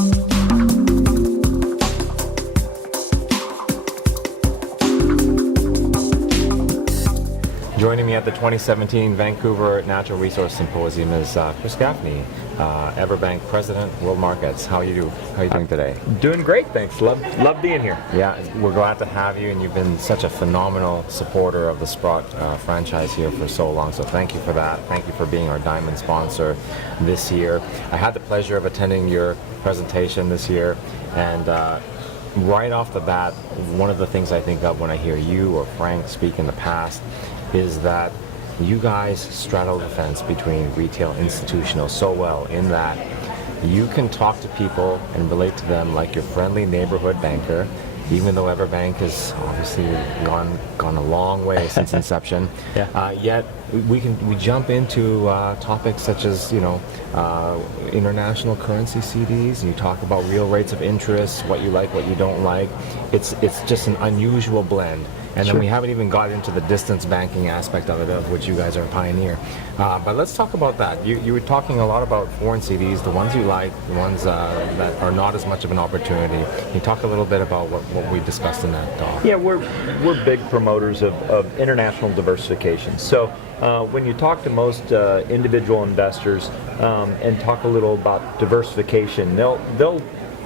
Joining me at the 2017 Vancouver Natural Resource Symposium is Chris Gaffney, EverBank President, World Markets. How are you doing today? Doing great, thanks. Love being here. Yeah, we're glad to have you, and you've been such a phenomenal supporter of the Sprott franchise here for so long, so thank you for that. Thank you for being our diamond sponsor this year. I had the pleasure of attending your presentation this year, and right off the bat, one of the things I think of when I hear you or Frank speak in the past is that you guys straddle the fence between retail and institutional so well, in that you can talk to people and relate to them like your friendly neighborhood banker, even though EverBank has obviously gone a long way since inception. Yeah. Yet we jump into topics such as international currency CDs. You talk about real rates of interest, what you like, what you don't like. It's just an unusual blend. And then we haven't even got into the distance banking aspect of it, of which you guys are a pioneer. But let's talk about that. You were talking a lot about foreign CDs, the ones you like, the ones that are not as much of an opportunity. Can you talk a little bit about what we discussed in that talk? Yeah, we're big promoters of international diversification. So when you talk to most individual investors and talk a little about diversification, they'll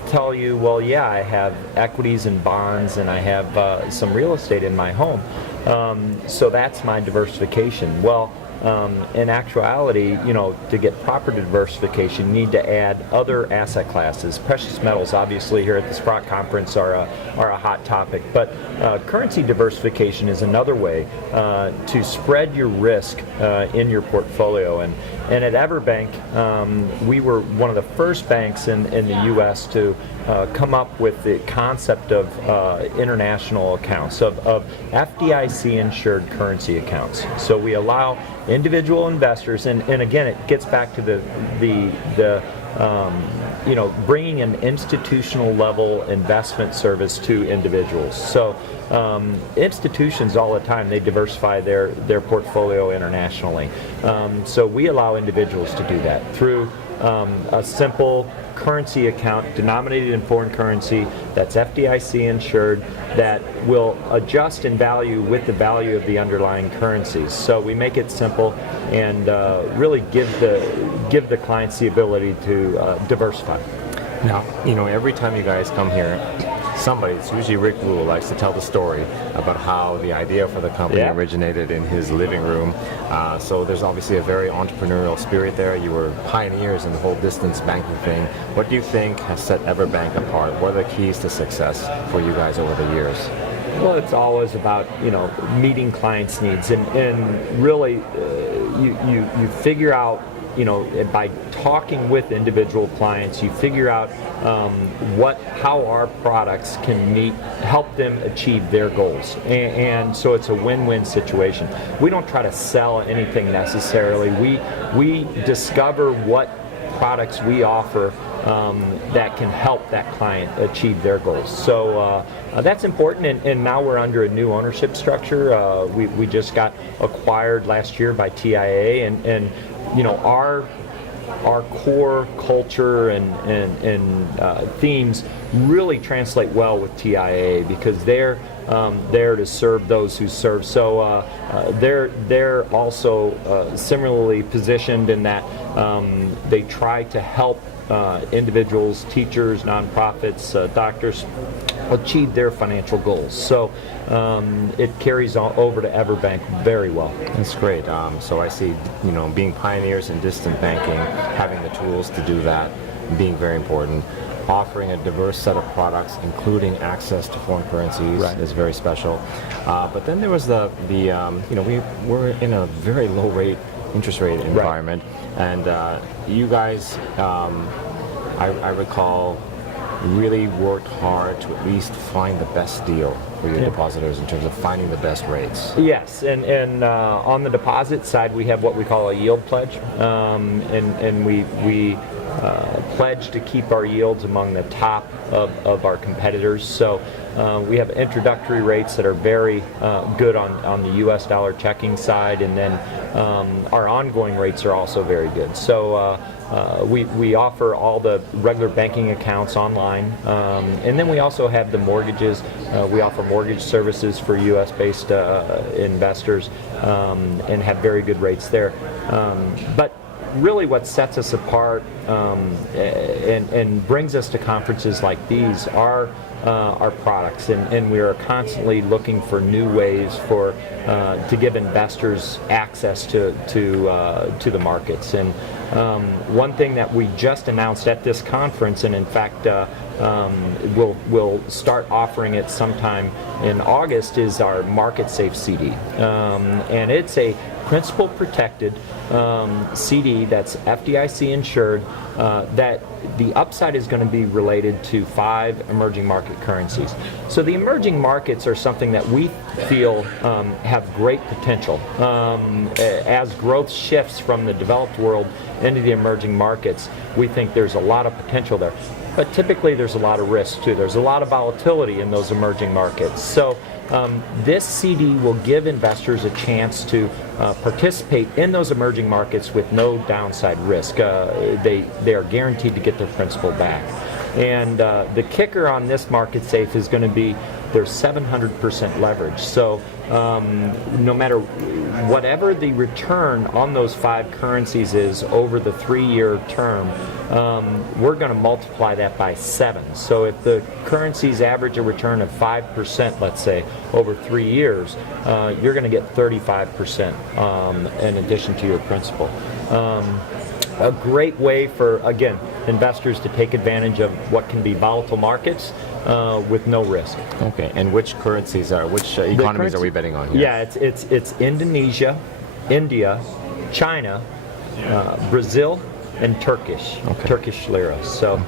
tell you, well, yeah, I have equities and bonds, and I have some real estate in my home, so that's my diversification. Well, in actuality, to get proper diversification, you need to add other asset classes. Precious metals, obviously, here at the Sprott conference are a hot topic, but currency diversification is another way to spread your risk in your portfolio. And at EverBank, we were one of the first banks in the U.S. to come up with the concept of international accounts, of FDIC-insured currency accounts. So we allow individual investors, and again, it gets back to the bringing an institutional level investment service to individuals. So institutions all the time, they diversify their portfolio internationally. So we allow individuals to do that through a simple currency account denominated in foreign currency that's FDIC insured, that will adjust in value with the value of the underlying currencies. So we make it simple and really give the clients the ability to diversify. Now, every time you guys come here, it's usually Rick Rule, likes to tell the story about how the idea for the company originated in his living room. So there's obviously a very entrepreneurial spirit there. You were pioneers in the whole distance banking thing. What do you think has set EverBank apart? What are the keys to success for you guys over the years? Well, it's always about meeting clients' needs, and really you figure out, by talking with individual clients, you figure out how our products can help them achieve their goals, and so it's a win-win situation. We don't try to sell anything necessarily. We discover what products we offer that can help that client achieve their goals. So that's important, and now we're under a new ownership structure. We just got acquired last year by TIA, and our core culture and themes really translate well with TIA, because they're there to serve those who serve. So they're also similarly positioned in that they try to help individuals, teachers, nonprofits, doctors achieve their financial goals. So it carries on over to EverBank very well. That's great. So I see, being pioneers in distant banking, having the tools to do that, being very important. Offering a diverse set of products, including access to foreign currencies, is very special. But then there was we were in a very low interest rate environment, and you guys, I recall, really worked hard to at least find the best deal for your depositors in terms of finding the best rates. Yes, and on the deposit side, we have what we call a yield pledge, and we pledge to keep our yields among the top of our competitors. So we have introductory rates that are very good on the U.S. dollar checking side, and then our ongoing rates are also very good. So we offer all the regular banking accounts online, and then we also have the mortgages. We offer mortgage services for U.S.-based investors and have very good rates there. But really what sets us apart and brings us to conferences like these are our products, and we are constantly looking for new ways to give investors access to the markets. And one thing that we just announced at this conference, and in fact we'll start offering it sometime in August, is our Market Safe CD, and it's a principal protected CD that's FDIC insured, that the upside is going to be related to 5 emerging market currencies. So the emerging markets are something that we feel have great potential. As growth shifts from the developed world into the emerging markets, we think there's a lot of potential there. But typically there's a lot of risk too. There's a lot of volatility in those emerging markets. So this CD will give investors a chance to participate in those emerging markets with no downside risk. They are guaranteed to get their principal back. And the kicker on this Market Safe is going to be there's 700% leverage. So no matter whatever the return on those 5 currencies is over the 3-year term, we're going to multiply that by 7. So if the currencies average a return of 5%, let's say, over 3 years, you're going to get 35% in addition to your principal. A great way for, again, investors to take advantage of what can be volatile markets with no risk. Okay, and which economies are we betting on here? Yeah, it's Indonesia, India, China, Brazil, and Turkish lira. So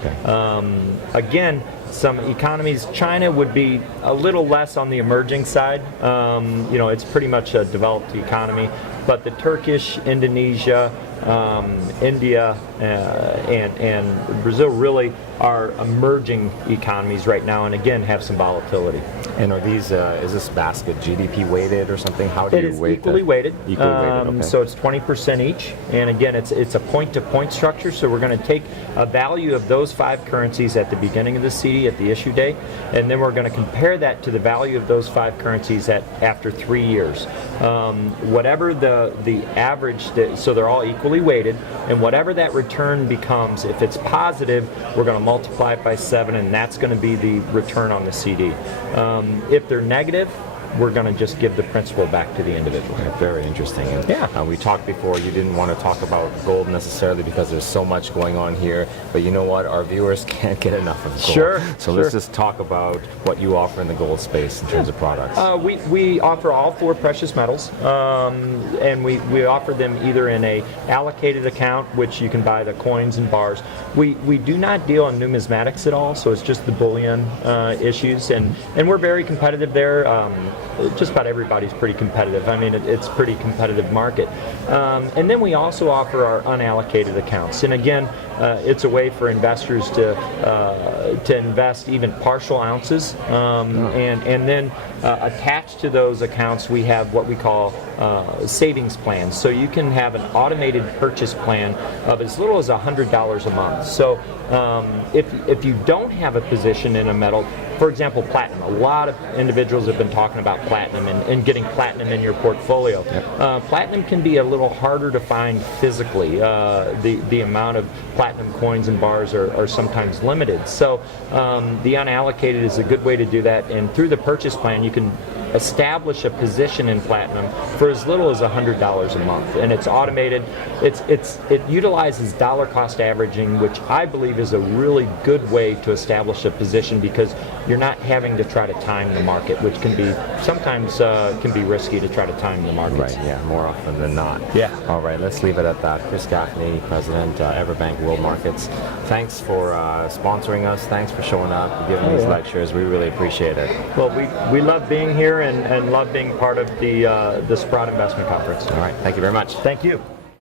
again, some economies, China would be a little less on the emerging side. It's pretty much a developed economy, but the Turkish, Indonesia, India, and Brazil really are emerging economies right now, and again have some volatility. And are these, is this basket GDP weighted or something? How do you weight It is equally weighted. Equally weighted, okay. So it's 20% each, and again it's a point-to-point structure, so we're going to take a value of those 5 currencies at the beginning of the CD at the issue date, and then we're going to compare that to the value of those 5 currencies after 3 years. Whatever the average, so they're all equally weighted, and whatever that return becomes, if it's positive, we're going to multiply it by 7, and that's going to be the return on the CD. If they're negative, we're going to just give the principal back to the individual. Okay, very interesting. And we talked before, you didn't want to talk about gold necessarily because there's so much going on here, but you know what? Our viewers can't get enough of gold. Sure. So let's just talk about what you offer in the gold space in terms of products. We offer all 4 precious metals, and we offer them either in a allocated account, which you can buy the coins and bars. We do not deal in numismatics at all, so it's just the bullion issues, and we're very competitive there. Just about everybody's pretty competitive. I mean, it's a pretty competitive market. And then we also offer our unallocated accounts. And again, it's a way for investors to invest even partial ounces. And then attached to those accounts, we have what we call savings plans. So you can have an automated purchase plan of as little as $100 a month. So if you don't have a position in a metal, for example, platinum. A lot of individuals have been talking about platinum and getting platinum in your portfolio. Yep. Platinum can be a little harder to find physically. The amount of platinum coins and bars are sometimes limited. So the unallocated is a good way to do that. And through the purchase plan, you can establish a position in platinum for as little as $100 a month, and it's automated. It utilizes dollar cost averaging, which I believe is a really good way to establish a position because you're not having to try to time the market, which can be sometimes can be risky to try to time the market. Right. Yeah. More often than not. Yeah. All right. Let's leave it at that. Chris Gaffney, President, EverBank World Markets. Thanks for sponsoring us. Thanks for showing up, giving these lectures. We really appreciate it. Well, we love being here and love being part of the Sprott Investment Conference. All right. Thank you very much. Thank you.